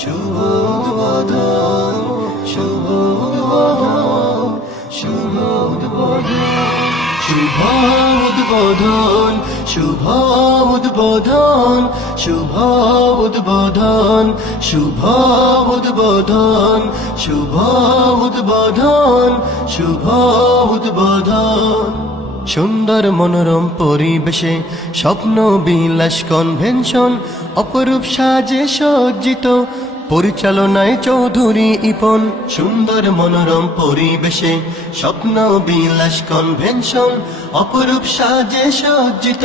শুভ উদ্বোধন, শুভ উদ্বোধন, শুভ উদ্বোধন, শুভ উদ্বোধন, শুভ উদ্বোধন, শুভ উদ্বোধন, শুভ উদ্বোধন, শুভ উদ্বোধন, শুভ উদ্বোধন। সুন্দর মনোরম পরিবেশে স্বপ্ন বিলাস কনভেনশন, অপরূপ সাজে সজ্জিত, পরিচালনায় চৌধুরী ইপন। সুন্দর মনোরম পরিবেশে স্বপ্ন বিলাস কনভেনশন, অপরূপ সাজে সজ্জিত,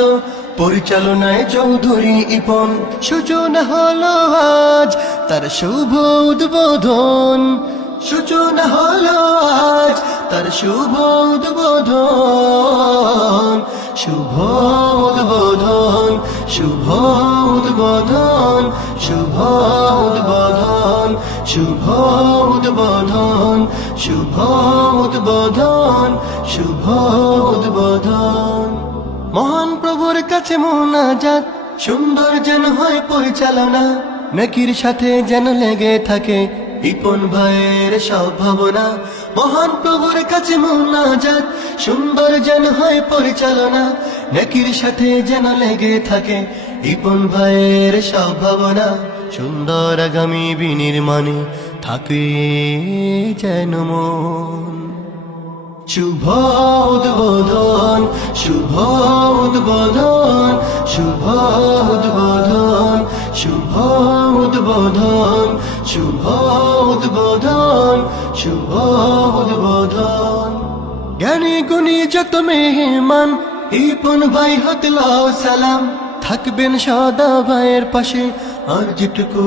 পরিচালনায় চৌধুরী ইপন। সূচনা হলো আজ তার শুভ উদ্বোধন, সূচনা হলো আজ তার শুভ উদ্বোধন, শুভ উদ্বোধন, শুভ উদ্বোধন, শুভ উদ্বোধন, শুভ উদ্বোধন, শুভ উদ্বোধন, শুভ উদ্বোধন। মহান প্রভুর কাছে মোনাজাত, সুন্দর যেন হয় পরিচালনা, নেকির সাথে যেন লেগে থাকে ইপন ভাইয়ের সব ভাবনা। মহান প্রভুর কাছে মোনাজাত, সুন্দর যেন হয় পরিচালনা, নেকির সাথে যেন লেগে থাকে ইপন ভাইয়ের সব ভাবনা। সুন্দর আগামী বিনির্মাণে থাকে যেন মন। শুভ উদ্বোধন, শুভ উদ্বোধন, শুভ উদ্বোধন, শুভ উদ্বোধন, শুভ উদ্বোধন, শুভ উদ্বোধন। জ্ঞানী গুণী যত মেহমান ইপন ভাই হতে লও সালাম, থাকবেন সদা ভাইয়ের পাশে আর যেটুকু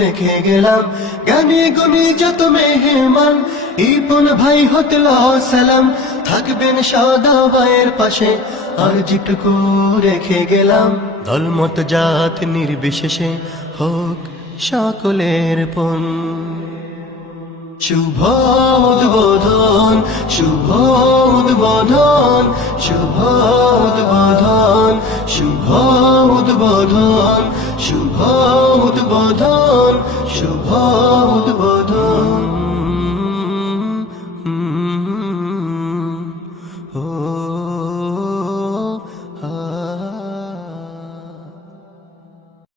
রেখে গেলাম। জ্ঞানী গুণী যত মেহমান ইপন ভাই হতে লও সালাম, থাকবেন সদা ভাইয়ের পাশে আর যেটুকু রেখে গেলাম। দলমত জাত নির্বিশেষে হোক সকলের পণ। শুভ উদ্বোধন, শুভ উদ্বোধন, শুভ উদ্বোধন, শুভ উদ্বোধন, শুভ উদ্বোধন, শুভ উদ্বোধন।